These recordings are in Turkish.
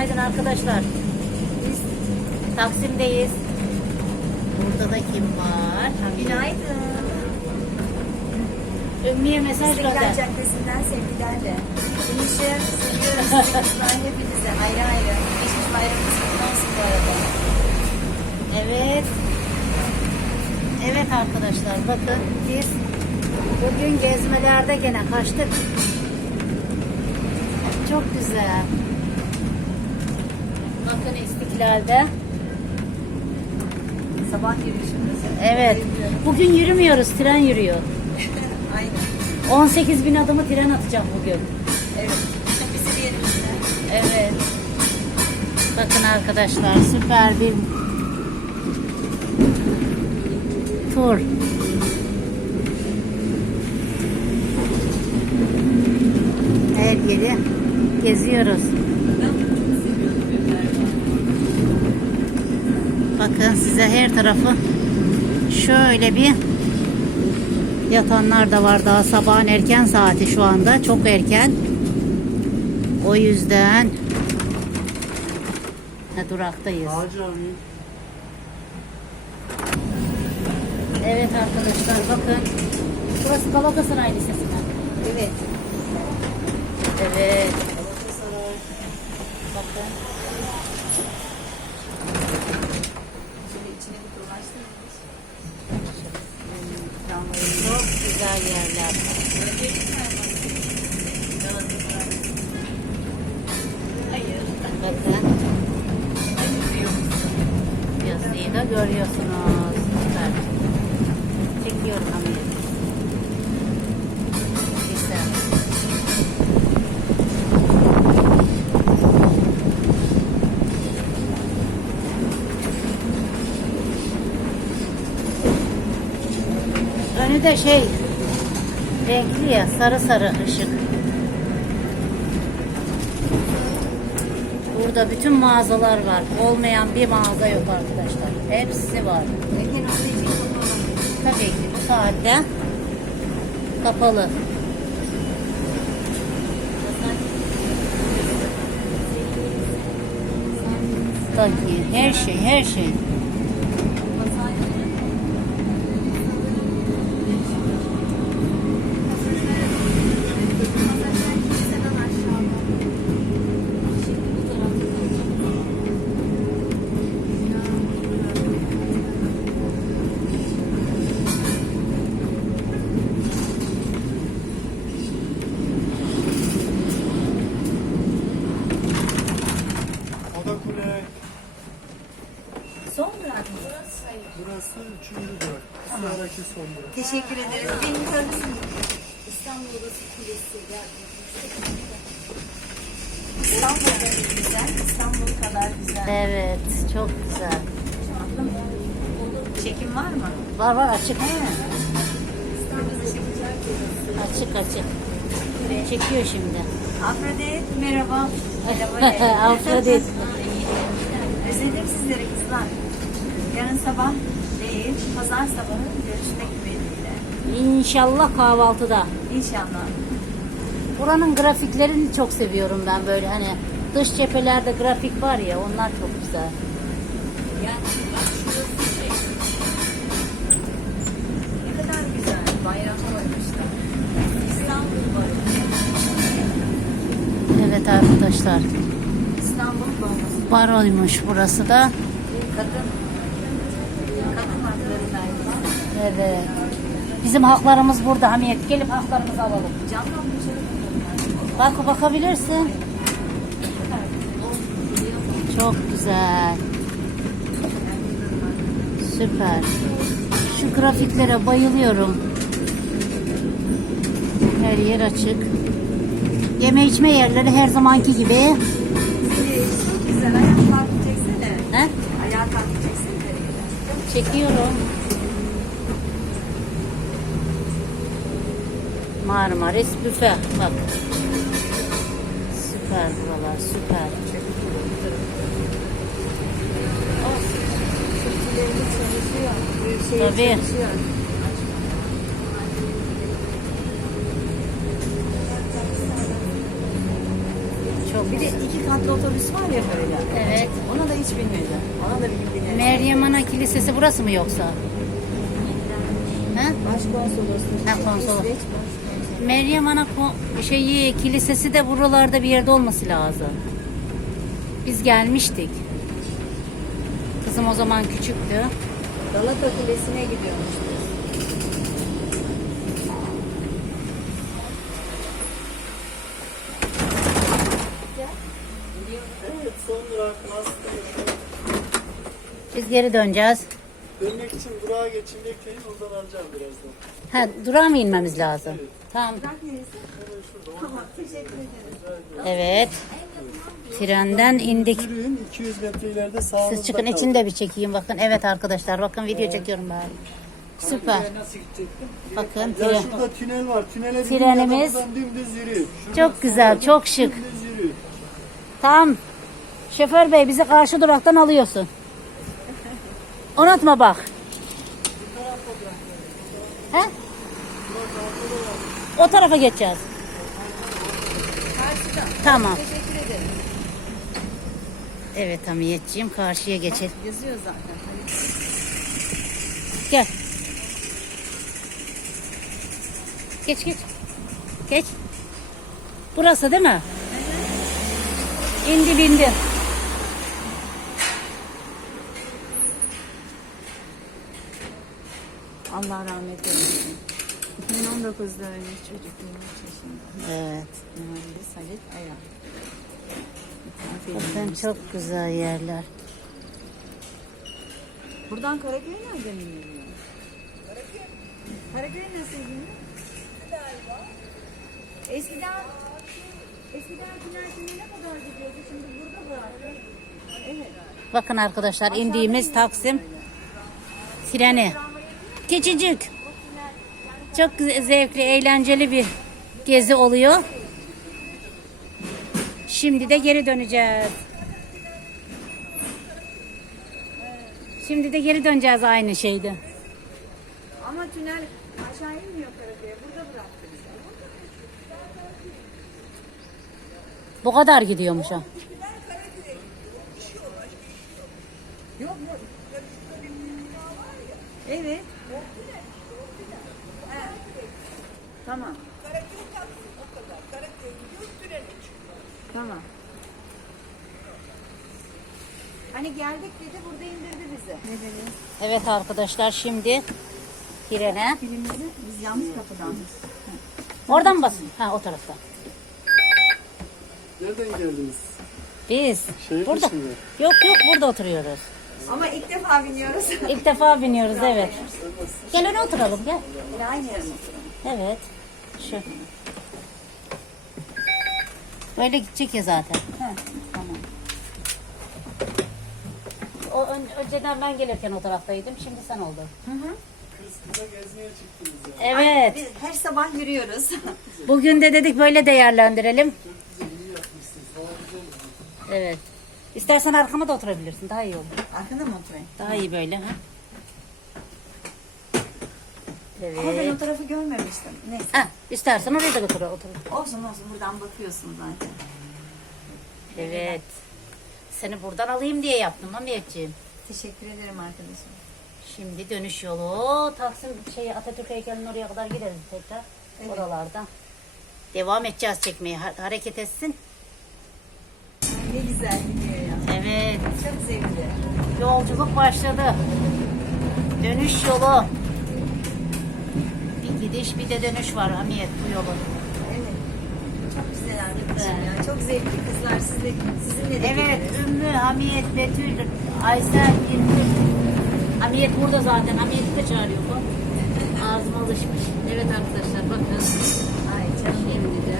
Günaydın arkadaşlar. Biz Taksim'deyiz. Burada da kim var? Günaydın. Ümmü'ye mesaj İstiklal gönder. Caddesi'nden sevgilerle. Güneşim, seviyoruz. Hepinize ayrı ayrı. Geçmiş bayramınız kutlu olsun bu arada. Evet. Evet arkadaşlar bakın biz bugün gezmelerde gene kaçtık. Çok güzel. Bakın İstiklal'de. Sabah yürüyüşümüz. Evet. Bugün yürümüyoruz, tren yürüyor. Aynen. 18 bin adımı tren atacak bugün. Evet. Bizim yerimizde. Evet. Bakın arkadaşlar süper bir tur. Her yeri geziyoruz. Bakın size her tarafı şöyle bir yatanlar da var daha sabahın erken saati şu anda çok erken. O yüzden ha, duraktayız. Evet arkadaşlar bakın. Burası Galatasaray Lisesi mi? Evet. Evet. Bakın. İçine bir dolaştırırız. Çok güzel yerler. Hayır. Bakın. Yazıyı da görüyorsunuz. Süper. Çekiyorum Amir. Önü de şey renkli ya sarı sarı ışık. Burada bütün mağazalar var. Olmayan bir mağaza yok arkadaşlar. Hepsi var. Tabii ki bu saatte kapalı. Tabii her şey her şey. Son durak mı? burası üçüncü durak. Sonraki son durak. Teşekkür ederim. Beni tanısın. İstanbul Odası Kulesi İstanbul'da güzel. İstanbul kadar güzel. Evet çok güzel. Çekim var mı? Var var açık. İstanbul'da çekecek. Açık açık. Çekiyor şimdi. Afrodit merhaba. Merhaba. Afrodit. Özledim sizleri kızlar. Yarın sabah değil, pazar sabahı görüşmek ümidiyle. İnşallah kahvaltıda. İnşallah. Buranın grafiklerini çok seviyorum ben böyle hani dış cephelerde grafik var ya onlar çok güzel. Yani bak şurası şey. Ne kadar güzel. Bayram koymuşlar. İstanbul var. Evet arkadaşlar. İstanbul bombası. Baroymuş burası da. Kadın Evet. Bizim haklarımız burada Hamiyet. Gelip haklarımızı alalım. Bak bakabilirsin. Çok güzel. Süper. Şu grafiklere bayılıyorum. Her yer açık. Yeme içme yerleri her zamanki gibi. Çok güzel. Ayağa? Ayağa çeksene. Çekiyorum. Marmaris büfe. Bak. Süper buralar süper. Bir Tabii. Çok Bir de iki katlı otobüs var ya böyle. Evet. Ona da hiç binmedim. Ona da binerim. Meryem Ana Kilisesi burası mı yoksa? He? Başkonsolosluk. Ha, konsolos. İsveç başkonsolosluk. Meryem Ana ko- şeyi kilisesi de buralarda bir yerde olması lazım. Biz gelmiştik. Kızım o zaman küçüktü. Galata Kulesi'ne gidiyormuş biz. Evet son durak Maslak. Biz geri döneceğiz. Dönmek için durağa geçilecekken oradan alacağım birazdan. Ha, durağa mı inmemiz lazım? Tamam. Tamam teşekkür ederim. Evet. Trenden indik. Yürüyün 200 metre ileride sağınızda Siz çıkın kalın. içini de bir çekeyim. Bakın evet arkadaşlar bakın video çekiyorum ben. Süper. Bakın Ya tren. şurada tünel var. Tünele Trenimiz- dümdüz yürü. Şuradan Çok güzel, çok şık. Dümdüz yürü. Tamam. Şoför bey bizi karşı duraktan alıyorsun. Unutma bak. He? O tarafa geçeceğiz. Karşıda. Tamam. Teşekkür ederim. Evet Hamiyetciğim karşıya geçelim. Yazıyor zaten. Gel. Geç geç. Geç. Burası değil mi? İndi bindi. Allah rahmet eylesin. 2019'da ölmüş çocuk 23 yaşında. Evet. Mühendis Halit Aya. Bakın çok güzel yerler. Buradan Karaköy nereden iniyor? Karaköy. Karaköy nasıl iniyor? Eskiden Eskiden Pınar'ın ne kadar gidiyordu şimdi burada bıraktı. Evet. Bakın arkadaşlar indiğimiz Taksim treni. Küçücük. Çok zevkli, eğlenceli bir gezi oluyor. Şimdi de geri döneceğiz. Şimdi de geri döneceğiz aynı şeyde. Ama tünel aşağı inmiyor Karaköy'e. Burada bıraktı bizi. Bu kadar gidiyormuş ha. Evet. Tamam. Tamam. Hani geldik dedi burada indirdi bizi. Ne dedi? Evet arkadaşlar şimdi trene. Filmimizi biz yanlış kapıdan. Oradan mı basın? Ha o tarafta. Nereden geldiniz? Biz Şehir burada. dışında. Yok yok burada oturuyoruz. Ama ilk defa biniyoruz. İlk defa biniyoruz evet. Gel öyle oturalım gel. Aynı yere mi oturalım? Evet. Şu. Böyle gidecek ya zaten. He, tamam. O ön- önceden ben gelirken o taraftaydım. Şimdi sen oldun. Hı hı. Kız kıza gezmeye çıktınız ya. Evet. Biz her sabah yürüyoruz. Bugün de dedik böyle değerlendirelim. Çok güzel iyi yapmışsınız. Hava güzel oldu. Evet. İstersen arkama da oturabilirsin. Daha iyi olur. Arkada mı oturayım? Daha iyi böyle. Ha? Ama ben Evet. o tarafı görmemiştim. Neyse. Ha, istersen oraya da otur. otur. Olsun olsun buradan bakıyorsun zaten. Evet. Seni buradan alayım diye yaptım Hamiyetciğim. Teşekkür ederim arkadaşım. Şimdi dönüş yolu Taksim şey Atatürk heykelinin oraya kadar gideriz tekrar. Evet. Oralardan. Devam edeceğiz çekmeye. Ha- hareket etsin. Ne güzel gidiyor ya. Evet. Çok zevkli. Yolculuk başladı. Dönüş yolu. Gidiş bir de dönüş var Hamiyet bu yolun. Evet. Çok güzel arkadaşım ya. Çok zevkli kızlar. Siz de, sizinle de Evet geliriz. Ümmü, Hamiyet, Betül, Aysel, İlmir. Hamiyet burada zaten. Hamiyet'i de çağırıyor bu. Ağzıma alışmış. Evet arkadaşlar bakın. Ay canım. Şimdi de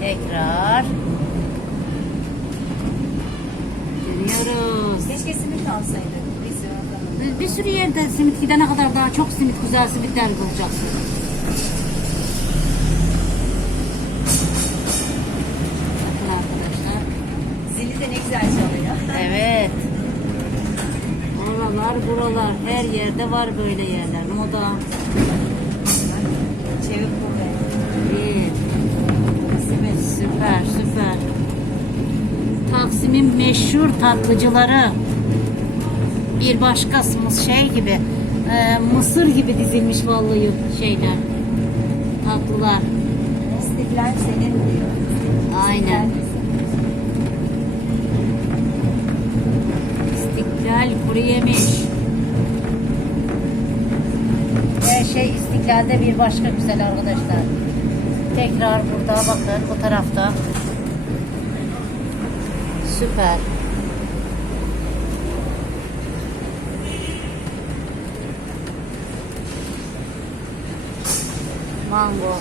tekrar dönüyoruz. Keşke simit alsaydık. Bir, sürü yerde simit gidene kadar daha çok simit, güzel simitler bulacaksın. Bakın arkadaşlar. Zili de ne güzel çalıyor. Evet. Oralar buralar her yerde var böyle yerler. Moda. Çevik. İyi. Simit. Süper süper. Taksim'in meşhur tatlıcıları. Bir başkasımız şey gibi e, mısır gibi dizilmiş vallahi şeyler. Tatlılar. İstiklal senin diyor. Aynen. İstiklal kuru yemiş. Her şey istiklalde bir başka güzel arkadaşlar. Tekrar burada bakın bu tarafta. Süper. Mango.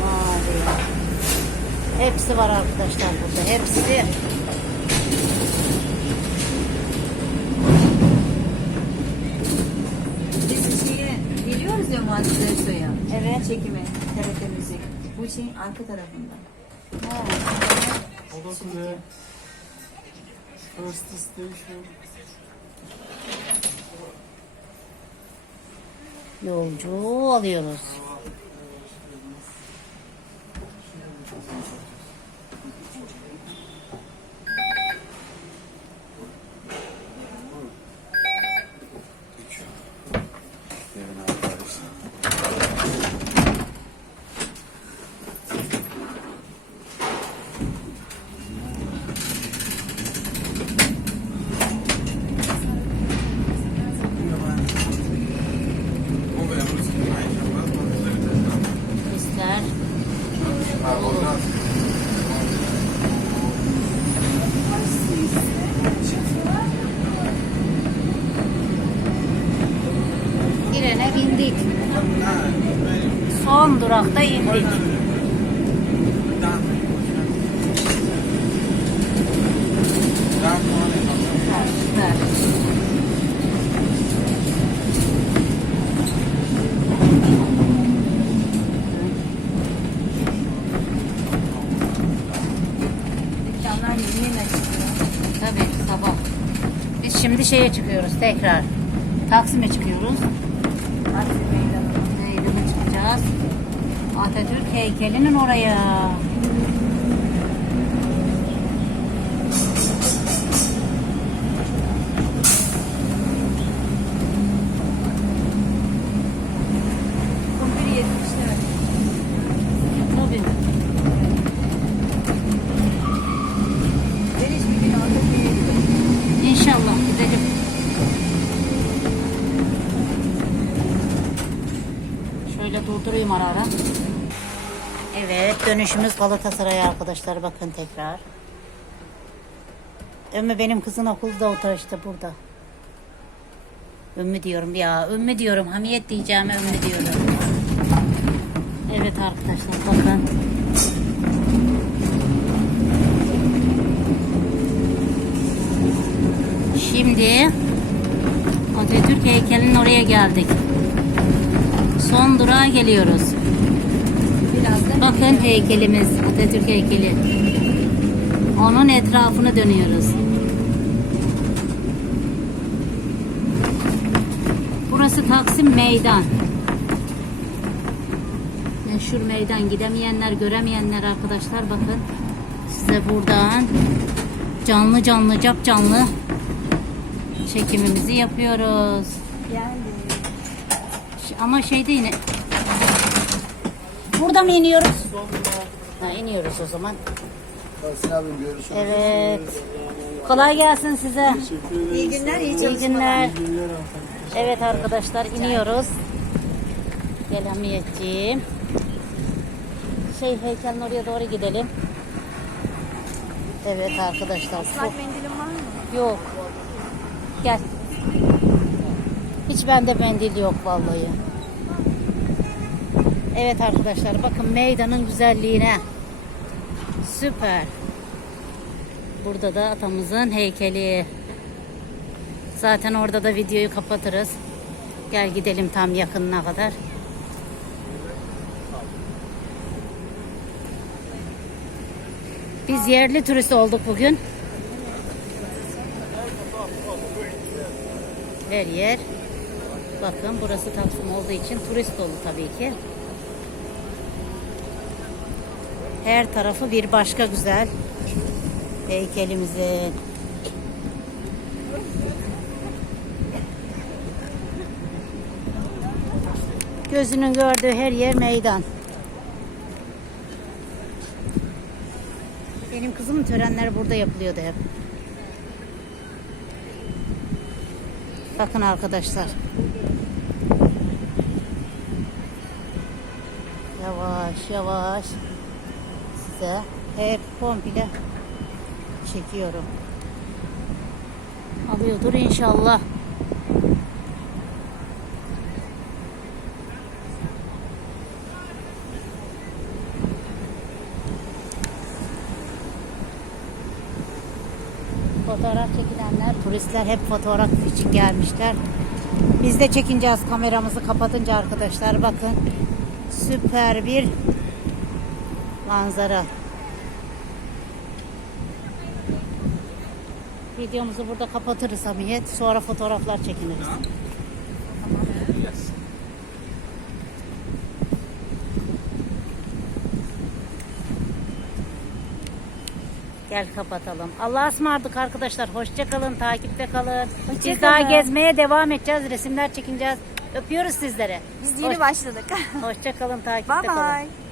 Vay. Hepsi var arkadaşlar burada. Hepsi. Biz şeye geliyoruz ya Muazzez Ersoy'a. Evet. Çekime, TRT Müzik. Bu şeyin arka tarafında. Ha. O da size First Station. Yolcu alıyoruz. Turistler. Trene bindik. Son durakta indik. Tabii sabah. Biz şimdi şeye çıkıyoruz tekrar. Taksim'e çıkıyoruz. Taksim Meydanı. Meydana çıkacağız. Atatürk heykelinin oraya. İnşallah gidelim. Şöyle durdurayım ara ara. Evet dönüşümüz Galatasaray arkadaşlar bakın tekrar. Ümmü benim kızın okulu da o tarafta burada. Ümmü diyorum ya. Ümmü diyorum. Hamiyet diyeceğime Ümmü diyorum. Evet arkadaşlar bakın. Şimdi Atatürk heykelinin oraya geldik. Son durağa geliyoruz. Bakın heykelimiz Atatürk heykeli. Onun etrafını dönüyoruz. Burası Taksim Meydan. Meşhur meydan. Gidemeyenler, göremeyenler arkadaşlar bakın. Size buradan canlı canlı, cap canlı çekimimizi yapıyoruz. Ş- Ama şeyde yine Burada mı iniyoruz? Ha, iniyoruz o zaman. Tahsin abim görüşürüz. Evet. Kolay gelsin size. İyi günler, iyi çalışmalar. günler. İyi günler. Evet arkadaşlar iniyoruz. Gel Hamiyetciğim. Şey heykelin oraya doğru gidelim. Evet arkadaşlar. Islak mendilim var mı? Yok. Gel. Hiç bende mendil yok vallahi. Evet arkadaşlar bakın meydanın güzelliğine. Süper. Burada da atamızın heykeli. Zaten orada da videoyu kapatırız. Gel gidelim tam yakınına kadar. Biz yerli turist olduk bugün. Her yer. Bakın burası Taksim olduğu için turist dolu tabii ki. Her tarafı bir başka güzel. Heykelimizin. Gözünün gördüğü her yer meydan. Benim kızımın törenleri burada yapılıyordu hep. Bakın arkadaşlar. Yavaş yavaş size hep komple çekiyorum. Alıyordur inşallah. Fotoğraf çekilenler, turistler hep fotoğraf için gelmişler. Biz de çekineceğiz kameramızı kapatınca arkadaşlar. Bakın süper bir manzara. Videomuzu burada kapatırız Hamiyet. Sonra fotoğraflar çekiniriz. Gel kapatalım. Allah'a ısmarladık arkadaşlar. Hoşça kalın, takipte kalın. Hoşça Biz daha kalın. gezmeye devam edeceğiz. Resimler çekineceğiz. Öpüyoruz sizlere. Biz yeni Hoş- başladık. Hoşça kalın, takipte bye kalın. bye.